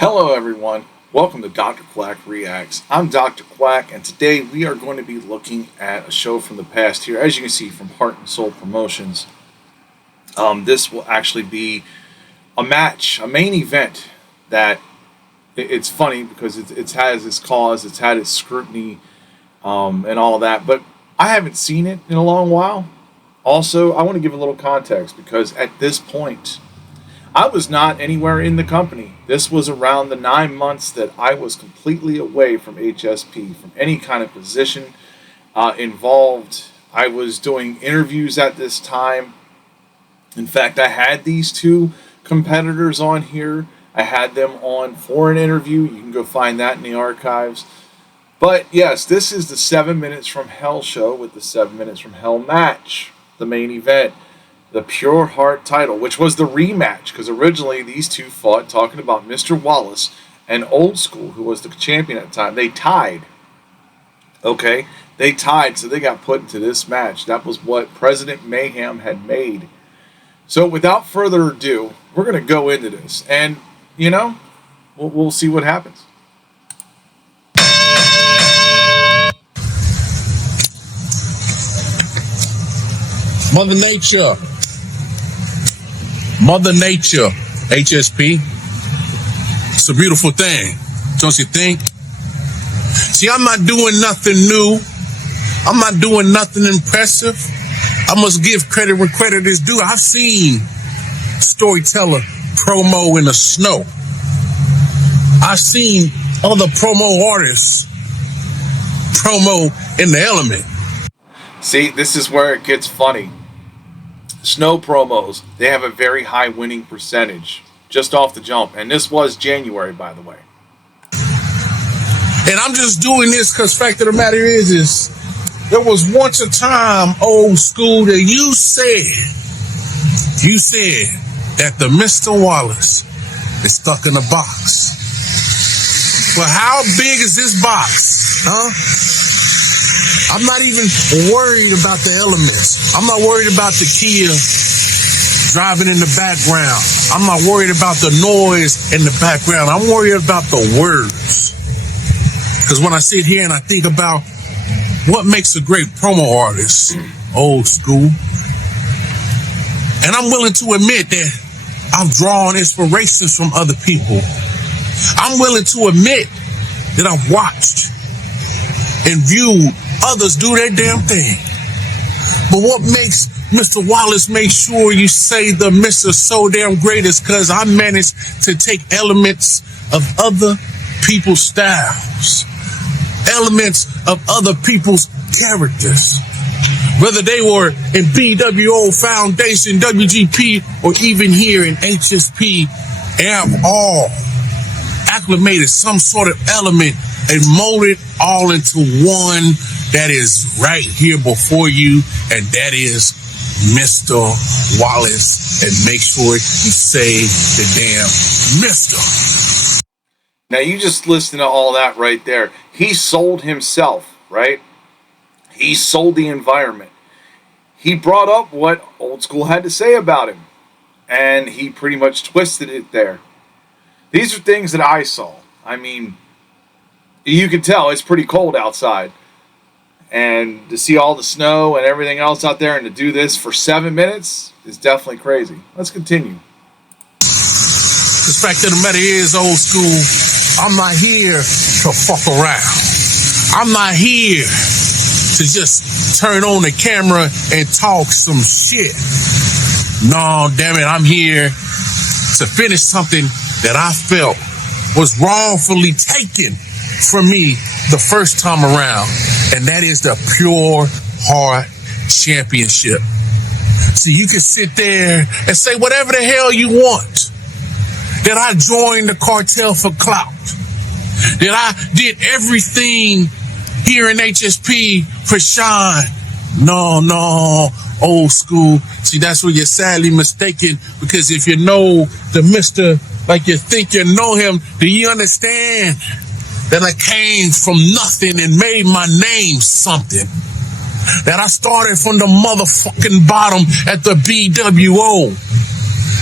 Hello everyone, welcome to Dr. Quack Reacts. I'm Dr. Quack and today we are going to be looking at a show from the past here. As you can see from Heart and Soul Promotions, this will actually be a match, a main event that it's funny because it's had its cause, it's had its scrutiny and all that, but I haven't seen it in a long while. Also, I want to give a little context because at this point, I was not anywhere in the company. This was around the 9 months that I was completely away from HSP, from any kind of position involved. I was doing interviews at this time. In fact, I had these two competitors on here. I had them on for an interview. You can go find that in the archives. But yes, this is the 7 Minutes from Hell show with the 7 Minutes from Hell match, the main event. The Pure Heart title, which was the rematch, because originally these two fought, talking about Mr. Wallace and Old School, who was the champion at the time. They tied. Okay? They tied, so they got put into this match. That was what President Mayhem had made. So without further ado, we're going to go into this. And, you know, we'll see what happens. Mother Nature, HSP, it's a beautiful thing, don't you think? See, I'm not doing nothing new. I'm not doing nothing impressive. I must give credit where credit is due. I've seen storyteller promo in the snow. I've seen other promo artists promo in the element. See, this is where it gets funny. Snow promos, they have a very high winning percentage just off the jump. And this was January, by the way. And I'm just doing this because fact of the matter is there was once a time, Old School, that you said that the Mr. Wallace is stuck in a box. Well, how big is this box? I'm not even worried about the elements. I'm not worried about the Kia driving in the background. I'm not worried about the noise in the background. I'm worried about the words. Because when I sit here and I think about what makes a great promo artist, Old School, and I'm willing to admit that I've drawn inspirations from other people. I'm willing to admit that I've watched and viewed others do their damn thing. But what makes Mr. Wallace make sure you say the Mr. so damn great is because I managed to take elements of other people's styles, elements of other people's characters, whether they were in BWO Foundation, WGP, or even here in HSP, and have all acclimated some sort of element and molded all into one that is right here before you, and that is Mr. Wallace. And make sure you say the damn Mr. Now you just listen to all that right there. He sold himself, right? He sold the environment. He brought up what Old School had to say about him, and he pretty much twisted it there. These are things that I saw. I mean, you can tell it's pretty cold outside. And to see all the snow and everything else out there and to do this for 7 minutes is definitely crazy. Let's continue. The fact of the matter is, Old School, I'm not here to fuck around. I'm not here to just turn on the camera and talk some shit. No, damn it, I'm here to finish something that I felt was wrongfully taken from me the first time around, and that is the Pure Heart Championship. See, you can sit there and say whatever the hell you want, that I joined the cartel for clout, that I did everything here in HSP for shine. No, Old School. See, that's where you're sadly mistaken, because if you know the Mr. like you think you know him, do you understand that I came from nothing and made my name something? That I started from the motherfucking bottom at the BWO.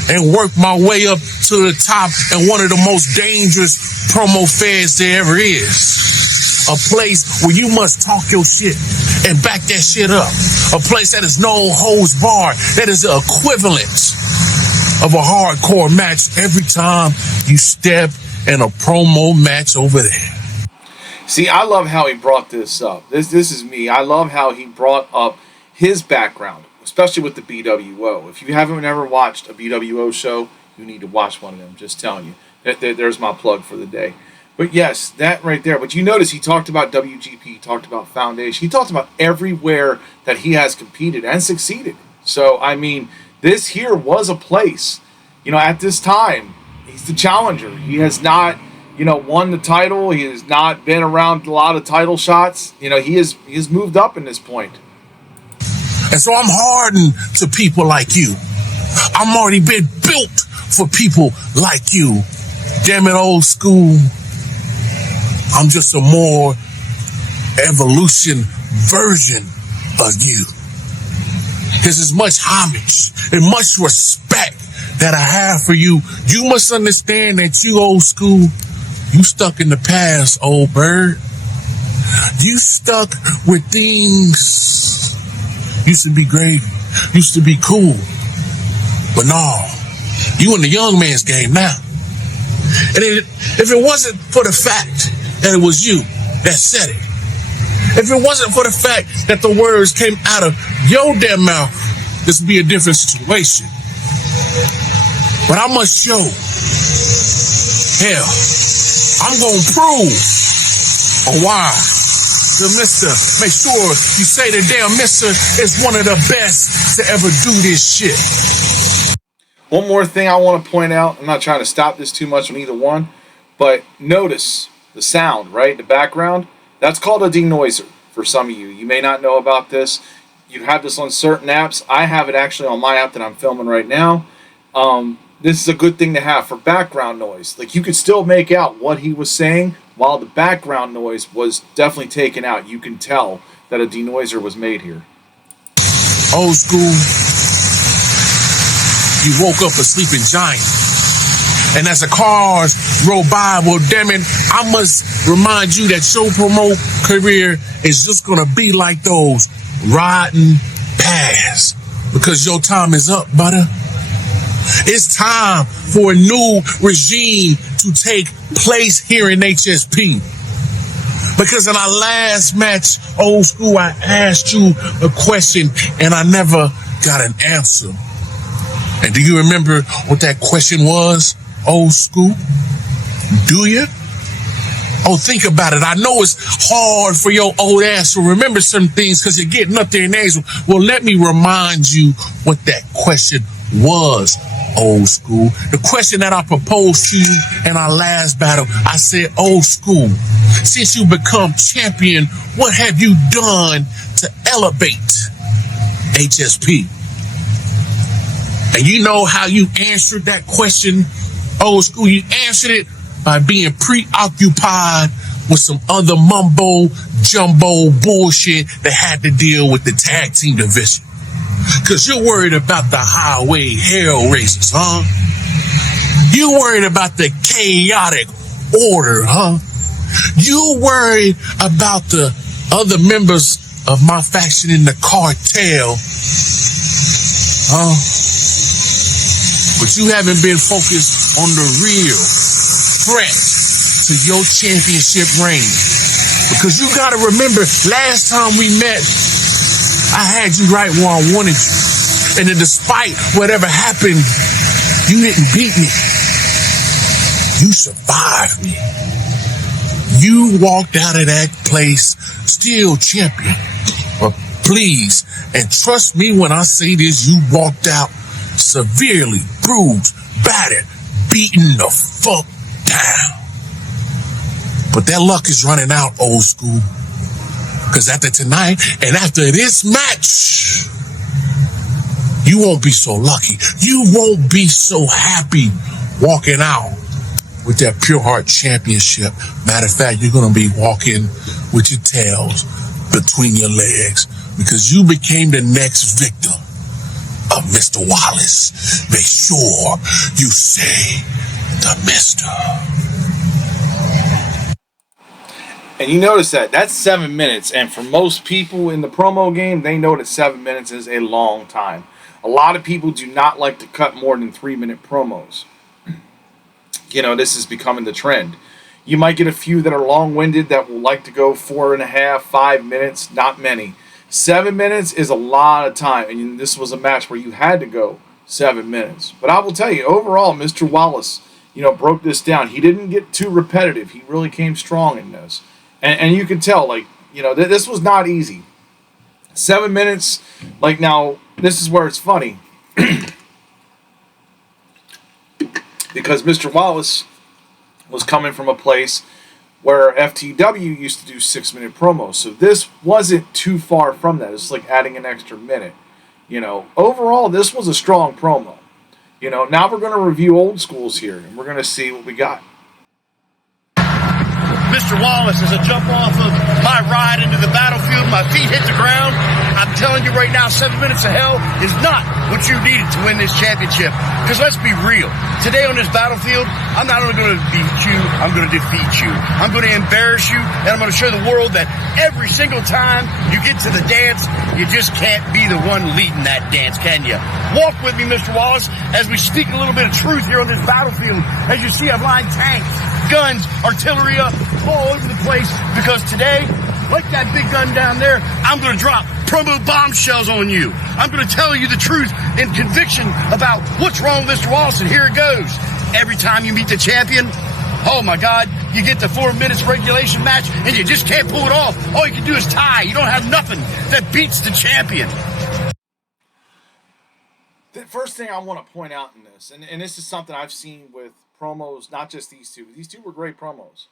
and work my way up to the top in one of the most dangerous promo fairs there ever is. A place where you must talk your shit and back that shit up. A place that is no holds barred. That is the equivalent of a hardcore match every time you step in a promo match over there. See, I love how he brought this up. This is me. I love how he brought up his background, especially with the BWO. If you haven't ever watched a BWO show, you need to watch one of them. Just telling you. There's my plug for the day. But yes, that right there. But you notice he talked about WGP, he talked about Foundation, he talked about everywhere that he has competed and succeeded. So, I mean, this here was a place. You know, at this time, he's the challenger. He has not, won the title. He has not been around a lot of title shots. He has moved up in this point. And so I'm hardened to people like you. I'm already been built for people like you. Damn it, old school. I'm just a more evolution version of you. There's as much homage and much respect that I have for you. You must understand that you, old school, you stuck in the past, old bird. You stuck with things used to be great, used to be cool. But no, you in the young man's game now. And if it wasn't for the fact that it was you that said it, if it wasn't for the fact that the words came out of your damn mouth, this would be a different situation. But I must show. Hell, I'm going to prove why the mister, make sure you say the damn mister is one of the best to ever do this shit. One more thing I want to point out. I'm not trying to stop this too much on either one, but notice the sound, right? The background. That's called a denoiser for some of you. You may not know about this. You have this on certain apps. I have it actually on my app that I'm filming right now. This is a good thing to have for background noise. Like, you could still make out what he was saying while the background noise was definitely taken out. You can tell that a denoiser was made here. Old school. You woke up a sleeping giant. And as the cars roll by, well, damn it, I must remind you that your promo career is just going to be like those riding past. Because your time is up, butter. It's time for a new regime to take place here in HSP. Because in our last match, old school, I asked you a question and I never got an answer. And do you remember what that question was, old school? Do you? Oh, think about it. I know it's hard for your old ass to remember some things because you're getting up there in age. Well, let me remind you what that question was, old school. The question that I proposed to you in our last battle, I said, old school, since you become champion, what have you done to elevate HSP? And you know how you answered that question, old school? You answered it by being preoccupied with some other mumbo jumbo bullshit that had to deal with the tag team division. Cause you're worried about the highway hell races, huh? You worried about the chaotic order, huh? You worried about the other members of my faction in the cartel, huh? But you haven't been focused on the real threat to your championship reign. Because you gotta remember, last time we met, I had you right where I wanted you. And then despite whatever happened, you didn't beat me. You survived me. You walked out of that place still champion. But please, and trust me when I say this, you walked out severely bruised, battered, beaten the fuck down. But that luck is running out, old school. Because after tonight and after this match, you won't be so lucky. You won't be so happy walking out with that Pure Heart Championship. Matter of fact, you're going to be walking with your tails between your legs because you became the next victim of Mr. Wallace. Make sure you say the Mr. And you notice that's 7 minutes, and for most people in the promo game, they know that 7 minutes is a long time. A lot of people do not like to cut more than 3-minute promos. This is becoming the trend. You might get a few that are long-winded that will like to go 4.5, 5 minutes. Not many. 7 minutes is a lot of time, and this was a match where you had to go 7 minutes. But I will tell you, overall, Mr. Wallace, broke this down. He didn't get too repetitive. He really came strong in this, and you can tell, this was not easy. 7 minutes. Now, this is where it's funny. Because Mr. Wallace was coming from a place where FTW used to do 6-minute promos. So this wasn't too far from that. It's like adding an extra minute. Overall, this was a strong promo. Now we're going to review Old Schools here, and we're going to see what we got. Mr. Wallace, as I jump off of my ride into the battlefield, my feet hit the ground. I'm telling you right now, 7 minutes of hell is not what you needed to win this championship. Because let's be real. Today on this battlefield, I'm not only going to beat you, I'm going to defeat you. I'm going to embarrass you, and I'm going to show the world that every single time you get to the dance, you just can't be the one leading that dance, can you? Walk with me, Mr. Wallace, as we speak a little bit of truth here on this battlefield. As you see, I've lined tanks, guns, artillery up all over the place, because today, like that big gun down there, I'm going to drop promo bombshells on you. I'm going to tell you the truth and conviction about what's wrong with Mr. Wallace, and here it goes. Every time you meet the champion, oh my God, you get the 4 minutes regulation match and you just can't pull it off. All you can do is tie. You don't have nothing that beats the champion. The first thing I want to point out in this, and this is something I've seen with promos, not just these two. These two were great promos,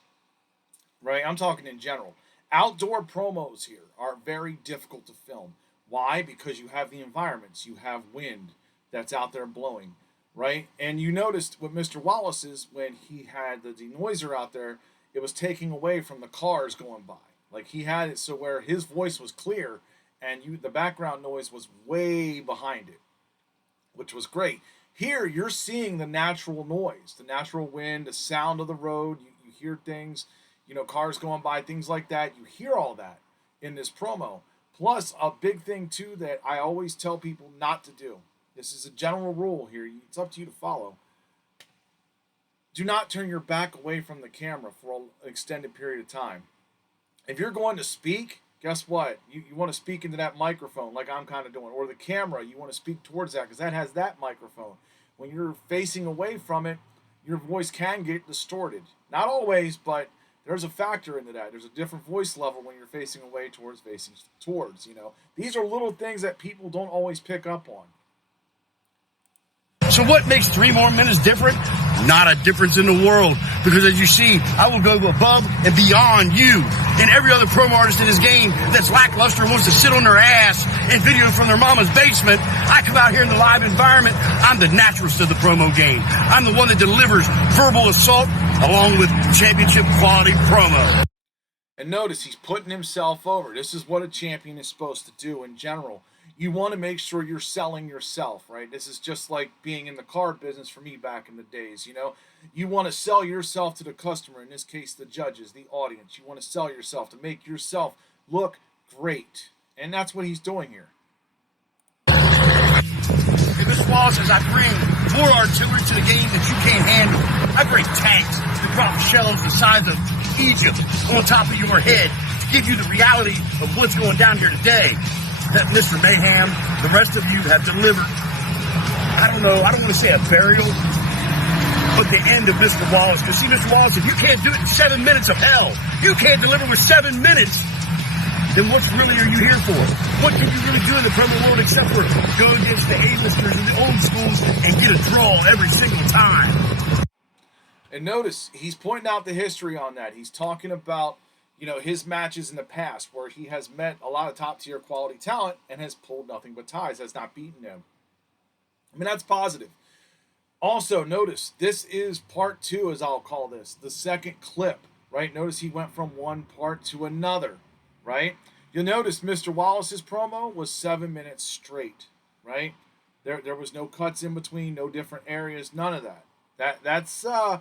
right? I'm talking in general. Outdoor promos here are very difficult to film. Why? Because you have the environments. You have wind that's out there blowing, right? And you noticed with Mr. Wallace's, when he had the denoiser out there, it was taking away from the cars going by. Like, he had it so where his voice was clear and the background noise was way behind it, which was great. Here, you're seeing the natural noise, the natural wind, the sound of the road. You hear things, cars going by, things like that. You hear all that in this promo. Plus, a big thing, too, that I always tell people not to do. This is a general rule here. It's up to you to follow. Do not turn your back away from the camera for an extended period of time. If you're going to speak, guess what? You want to speak into that microphone like I'm kind of doing. Or the camera, you want to speak towards that because that has that microphone. When you're facing away from it, your voice can get distorted. Not always, but there's a factor into that. There's a different voice level when you're facing away towards facing towards. These are little things that people don't always pick up on. So what makes 3 more minutes different? Not a difference in the world. Because as you see, I will go above and beyond you and every other promo artist in this game that's lackluster and wants to sit on their ass and video from their mama's basement. I come out here in the live environment. I'm the naturalist of the promo game. I'm the one that delivers verbal assault along with championship quality promo. And notice he's putting himself over. This is what a champion is supposed to do in general. You want to make sure you're selling yourself, right? This is just like being in the car business for me back in the days, You want to sell yourself to the customer, in this case, the judges, the audience. You want to sell yourself to make yourself look great. And that's what he's doing here. Hey, Mr. Wallace, as I bring more artillery to the game that you can't handle, I bring tanks that drop shells the size of Egypt on top of your head to give you the reality of what's going down here today. That Mr. Mayhem, the rest of you have delivered, I don't want to say a burial, but the end of Mr. Wallace. Because see, Mr. Wallace, if you can't do it in 7 minutes of hell, you can't deliver with 7 minutes, then what really are you here for? What can you really do in the promo world except for go against the A-listers and the old schools and get a draw every single time? And notice, he's pointing out the history on that. He's talking about his matches in the past where he has met a lot of top-tier quality talent and has pulled nothing but ties, has not beaten them. I mean, that's positive. Also, notice, this is part 2, as I'll call this, the second clip, right? Notice he went from one part to another, right? You'll notice Mr. Wallace's promo was 7 minutes straight, right? There was no cuts in between, no different areas, none of that. That's I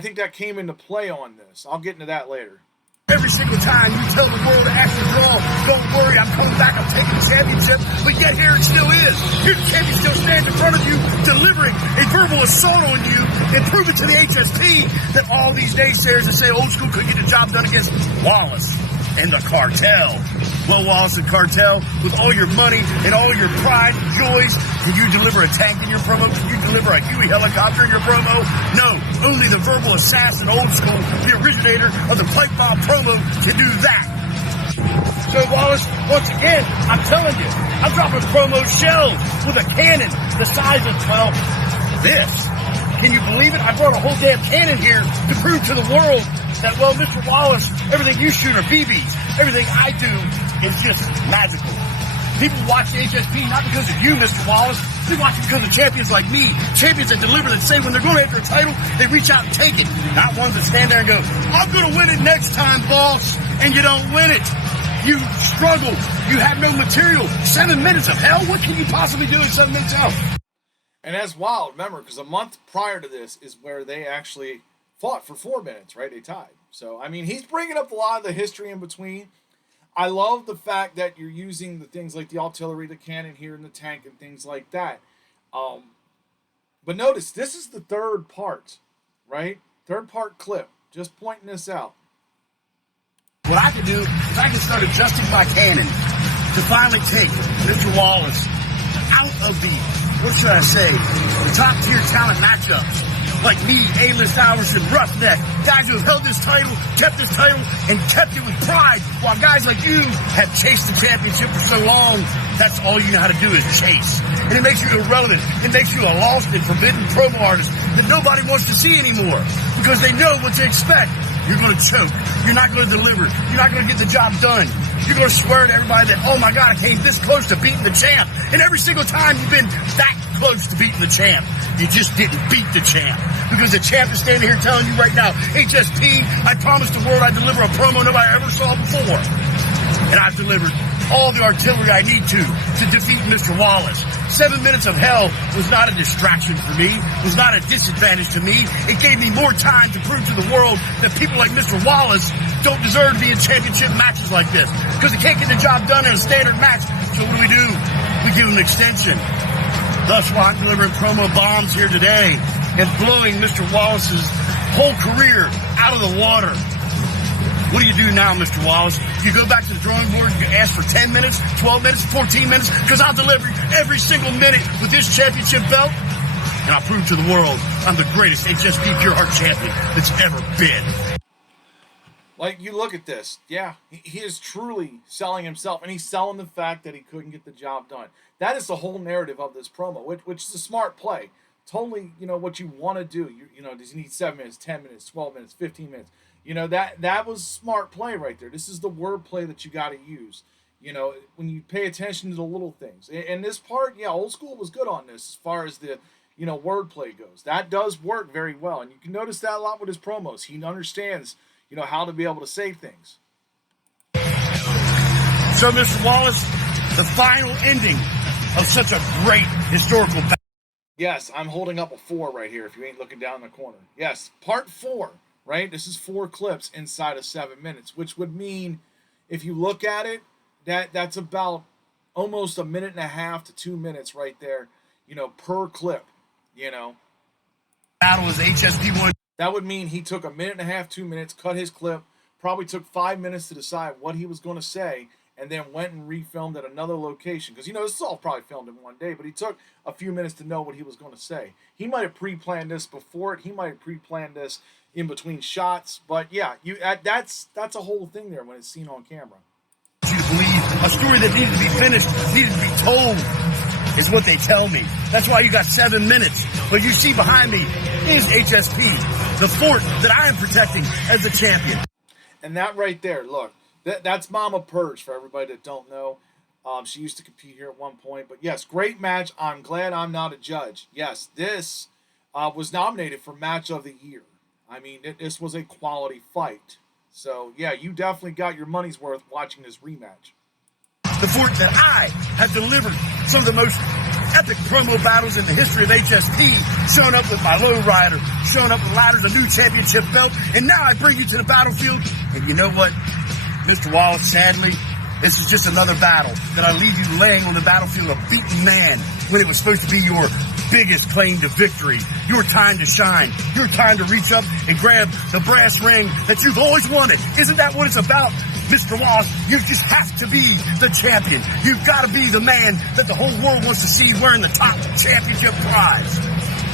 think that came into play on this. I'll get into that later. Every single time you tell the world to act and draw, don't worry, I'm coming back, I'm taking the championship, but yet here it still is. Here the champion still stands in front of you, delivering a verbal assault on you, and proving to the HSP that all these naysayers that say Old School could get the job done against Wallace and the cartel. Well, Wallace and cartel, with all your money and all your pride and joys, can you deliver a tank in your promo? Can you deliver a Huey helicopter in your promo? No, only the verbal assassin Old School, the originator of the pipe bomb promo, can do that. So Wallace, once again, I'm telling you, I'm dropping promo shells with a cannon the size of, well, this. Can you believe it? I brought a whole damn cannon here to prove to the world that, well, Mr. Wallace, everything you shoot are BBs. Everything I do is just magical. People watch the HSP not because of you, Mr. Wallace. They watch it because of champions like me. Champions that deliver, that say when they're going after a title, they reach out and take it. Not ones that stand there and go, I'm going to win it next time, boss. And you don't win it. You struggle. You have no material. 7 minutes of hell? What can you possibly do in 7 minutes of hell? And that's wild, remember, because a month prior to this is where they actually fought for 4 minutes, right? They tied. So, I mean, he's bringing up a lot of the history in between. I love the fact that you're using the things like the artillery, the cannon here in the tank, and things like that. But notice, this is the third part, right? Third part clip. Just pointing this out. What I can do is I can start adjusting my cannon to finally take Mr. Wallace out of the, what should I say, the top tier talent matchups. Like me, A-list Iverson, Roughneck, guys who have held this title, and kept it with pride, while guys like you have chased the championship for so long, that's all you know how to do is chase. And it makes you irrelevant. It makes you a lost and forbidden promo artist that nobody wants to see anymore, because they know what to expect. You're going to choke. You're not going to deliver. You're not going to get the job done. You're going to swear to everybody that, oh my God, I came this close to beating the champ. And every single time you've been that close to beating the champ, you just didn't beat the champ. Because the champ is standing here telling you right now, HSP, I promised the world I'd deliver a promo nobody ever saw before. And I've delivered all the artillery I need to defeat Mr. Wallace. 7 minutes of hell was not a distraction for me, was not a disadvantage to me. It gave me more time to prove to the world that people like Mr. Wallace don't deserve to be in championship matches like this, because they can't get the job done in a standard match. So what do? We give them an extension. Thus why I'm delivering promo bombs here today and blowing Mr. Wallace's whole career out of the water. What do you do now, Mr. Wallace? You go back to the drawing board and you ask for 10 minutes, 12 minutes, 14 minutes, because I'll deliver every single minute with this championship belt, and I'll prove to the world I'm the greatest HSP Pure Heart champion that's ever been. Like, you look at this. Yeah, he is truly selling himself, and he's selling the fact that he couldn't get the job done. That is the whole narrative of this promo, which is a smart play. Totally, what you want to do. Does he need 7 minutes, 10 minutes, 12 minutes, 15 minutes? That was smart play right there. This is the word play that you got to use. When you pay attention to the little things. And this part, yeah, Old School was good on this as far as the, word play goes. That does work very well. And you can notice that a lot with his promos. He understands, how to be able to say things. So, Mr. Wallace, the final ending of such a great historical battle. Yes, I'm holding up a 4 right here if you ain't looking down in the corner. Yes, part 4, right? This is 4 clips inside of 7 minutes, which would mean, if you look at it, that's about almost a minute and a half to 2 minutes right there, per clip, Battle is HSP1. That would mean he took a minute and a half, 2 minutes, cut his clip, probably took 5 minutes to decide what he was going to say, and then went and refilmed at another location. Because, this is all probably filmed in one day, but he took a few minutes to know what he was going to say. He might have pre-planned this before it. He might have pre-planned this in between shots. But, yeah, that's a whole thing there when it's seen on camera. You believe a story that needed to be finished, needed to be told, is what they tell me. That's why you got 7 minutes. What you see behind me is HSP, the fort that I am protecting as the champion. And that right there, look. That's Mama Purge, for everybody that don't know. She used to compete here at one point. But yes, great match. I'm glad I'm not a judge. Yes, this was nominated for Match of the Year. I mean, this was a quality fight. So, yeah, you definitely got your money's worth watching this rematch. The fort that I have delivered some of the most epic promo battles in the history of HSP, showing up with my lowrider, showing up with ladders, a new championship belt, and now I bring you to the battlefield. And you know what, Mr. Wallace, sadly, this is just another battle that I leave you laying on the battlefield a beaten man when it was supposed to be your biggest claim to victory, your time to shine, your time to reach up and grab the brass ring that you've always wanted. Isn't that what it's about, Mr. Wallace? You just have to be the champion. You've got to be the man that the whole world wants to see wearing the top championship prize.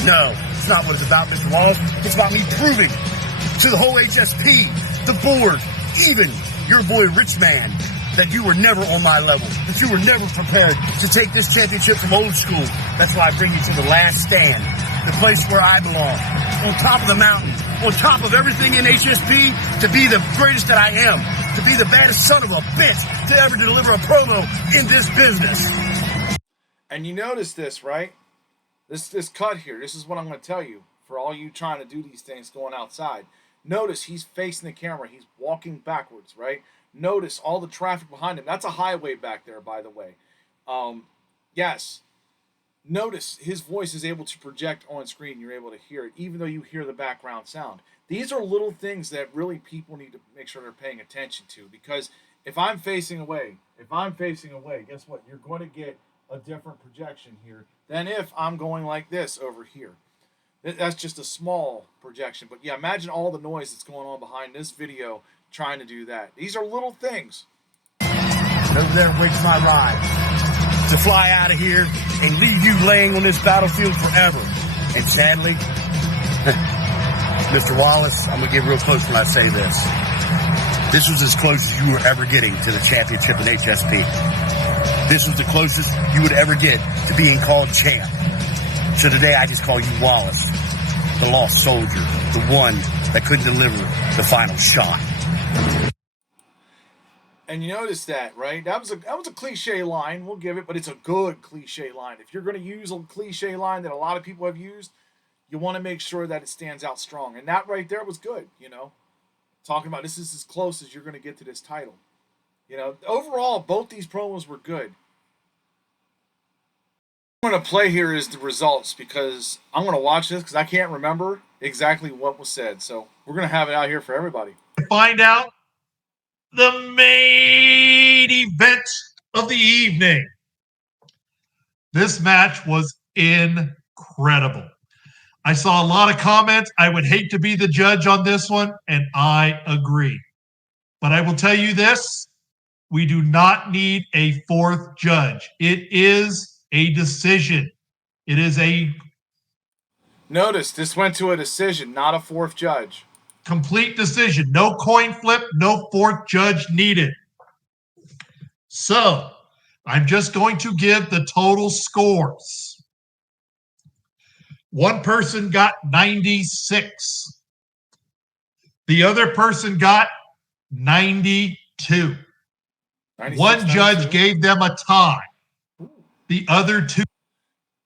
No, it's not what it's about, Mr. Wallace. It's about me proving to the whole HSP, the board, even your boy Rich Man, that you were never on my level, that you were never prepared to take this championship from Old School. That's why I bring you to the last stand, the place where I belong, on top of the mountain, on top of everything in HSP, to be the greatest that I am, to be the baddest son of a bitch to ever deliver a promo in this business. And you notice this, right? This cut here, this is what I'm going to tell you for all you trying to do these things going outside. Notice he's facing the camera. He's walking backwards, right? Notice all the traffic behind him. That's a highway back there, by the way. Yes. Notice his voice is able to project on screen. You're able to hear it, even though you hear the background sound. These are little things that really people need to make sure they're paying attention to. Because if I'm facing away, guess what? You're going to get a different projection here than if I'm going like this over here. That's just a small projection. But yeah, imagine all the noise that's going on behind this video trying to do that. These are little things. Over there waits my ride to fly out of here and leave you laying on this battlefield forever. And sadly, Mr. Wallace, I'm going to get real close when I say this. This was as close as you were ever getting to the championship in HSP. This was the closest you would ever get to being called champ. So today I just call you Wallace, the lost soldier, the one that couldn't deliver the final shot. And you notice that, right? That was a cliche line, we'll give it, but it's a good cliche line. If you're going to use a cliche line that a lot of people have used, you want to make sure that it stands out strong. And that right there was good, you know. Talking about this is as close as you're going to get to this title. You know, overall, both these promos were good. What I'm going to play here is the results because I'm going to watch this because I can't remember exactly what was said. So we're going to have it out here for everybody. Find out the main event of the evening. This match was incredible. I saw a lot of comments. I would hate to be the judge on this one, and I agree. But I will tell you this, we do not need a fourth judge. It is a decision. It is a... Notice, this went to a decision, not a fourth judge. Complete decision. No coin flip, no fourth judge needed. So, I'm just going to give the total scores. One person got 96. The other person got 92. One judge gave them a tie. The other two.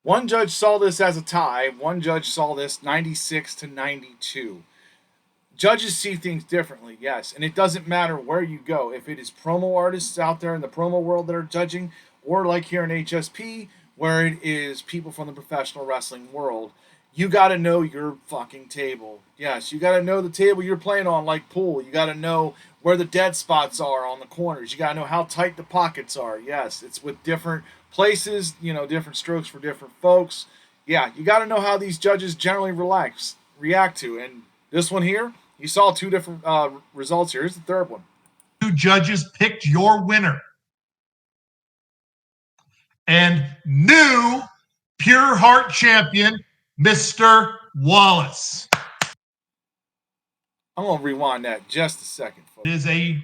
One judge saw this as a tie. One judge saw this 96 to 92. Judges see things differently, yes. And it doesn't matter where you go. If it is promo artists out there in the promo world that are judging, or like here in HSP, where it is people from the professional wrestling world, you got to know your fucking table. Yes, you got to know the table you're playing on like pool. You got to know where the dead spots are on the corners. You got to know how tight the pockets are. Yes, it's with different places, you know, different strokes for different folks. Yeah, you got to know how these judges generally react to. And this one here, you saw two different results here. Here's the third one. Two judges picked your winner. And new Pure Heart champion, Mr. Wallace. I'm going to rewind that just a second, folks. It is a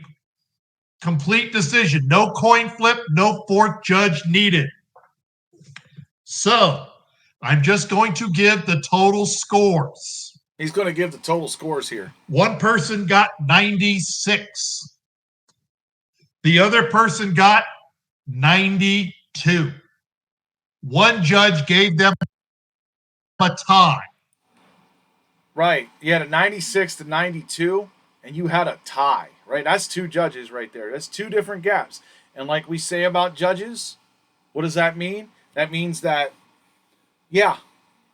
complete decision. No coin flip, no fourth judge needed. So, I'm just going to give the total scores. He's going to give the total scores here. One person got 96. The other person got 92. One judge gave them a tie. Right. You had a 96 to 92, and you had a tie, right? That's two judges right there. That's two different gaps. And like we say about judges, what does that mean? That means that, yeah,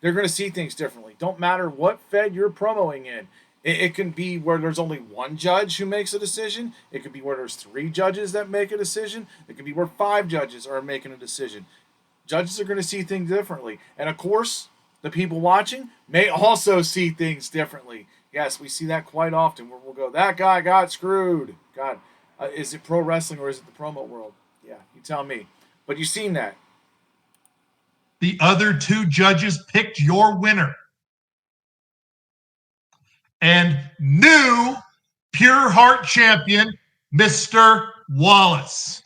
they're going to see things differently. Don't matter what fed you're promoing in. It can be where there's only one judge who makes a decision. It could be where there's 3 judges that make a decision. It could be where 5 judges are making a decision. Judges are going to see things differently. And of course, the people watching may also see things differently. Yes, we see that quite often where we'll go, that guy got screwed. God, is it pro wrestling or is it the promo world? Yeah, you tell me. But you've seen that. The other 2 judges picked your winner. And new Pure Heart champion, Mr. Wallace.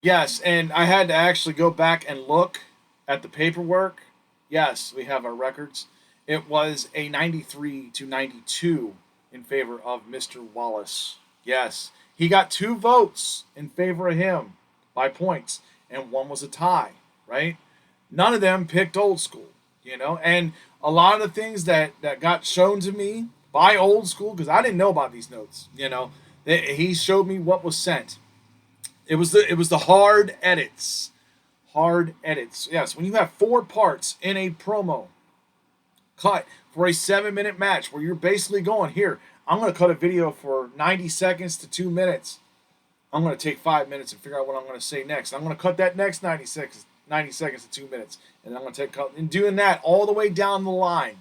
Yes, and I had to actually go back and look at the paperwork. Yes, we have our records. It was a 93 to 92 in favor of Mr. Wallace. Yes, he got 2 votes in favor of him by points, and 1 was a tie, right? None of them picked Old School, and a lot of the things that got shown to me by Old School, because I didn't know about these notes, he showed me what was sent. It was the hard edits. Hard edits. Yes, when you have 4 parts in a promo cut for a 7-minute match where you're basically going, here, I'm going to cut a video for 90 seconds to 2 minutes. I'm going to take 5 minutes and figure out what I'm going to say next. I'm going to cut that next 90 seconds to 2 minutes. And I'm going to take and doing that all the way down the line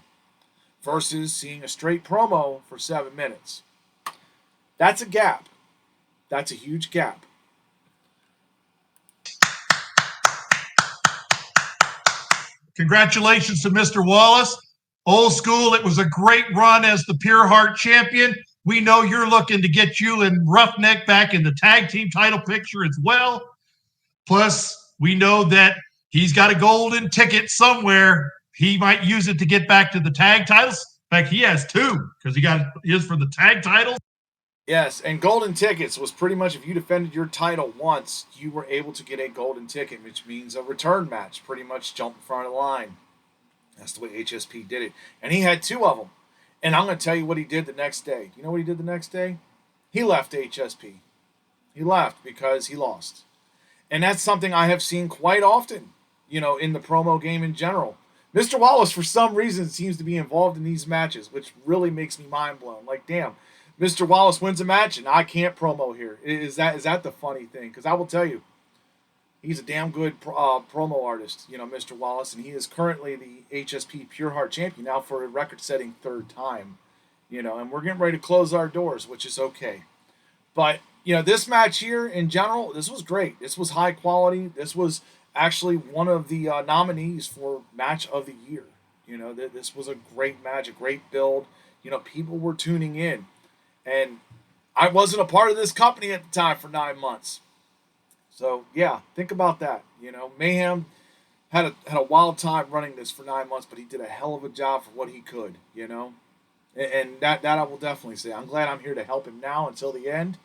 versus seeing a straight promo for 7 minutes. That's a gap. That's a huge gap. Congratulations to Mr. Wallace. Old School, it was a great run as the Pure Heart champion. We know you're looking to get you and Roughneck back in the tag team title picture as well. Plus, we know that he's got a golden ticket somewhere. He might use it to get back to the tag titles. In fact, he has 2 because he got his for the tag titles. Yes, and golden tickets was pretty much if you defended your title once, you were able to get a golden ticket, which means a return match, pretty much jump in front of the line. That's the way HSP did it. And he had 2 of them. And I'm going to tell you what he did the next day. You know what he did the next day? He left HSP. He left because he lost. And that's something I have seen quite often, in the promo game in general. Mr. Wallace, for some reason, seems to be involved in these matches, which really makes me mind blown. Like, damn. Mr. Wallace wins a match, and I can't promo here. Is that the funny thing? Because I will tell you, he's a damn good promo artist, Mr. Wallace, and he is currently the HSP Pure Heart champion now for a record-setting 3rd time, and we're getting ready to close our doors, which is okay. But, this match here in general, this was great. This was high quality. This was actually one of the nominees for Match of the Year. This was a great match, a great build. People were tuning in. And I wasn't a part of this company at the time for 9 months. So, yeah, think about that. Mayhem had a wild time running this for 9 months, but he did a hell of a job for what he could, And that I will definitely say. I'm glad I'm here to help him now until the end.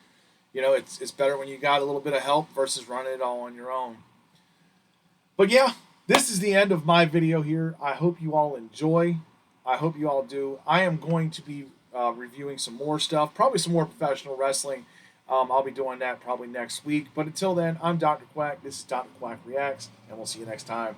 It's better when you got a little bit of help versus running it all on your own. But, yeah, this is the end of my video here. I hope you all enjoy. I hope you all do. I am going to be reviewing some more stuff, probably some more professional wrestling. I'll be doing that probably next week. But until then, I'm Dr. Quack. This is Dr. Quack Reacts, and we'll see you next time.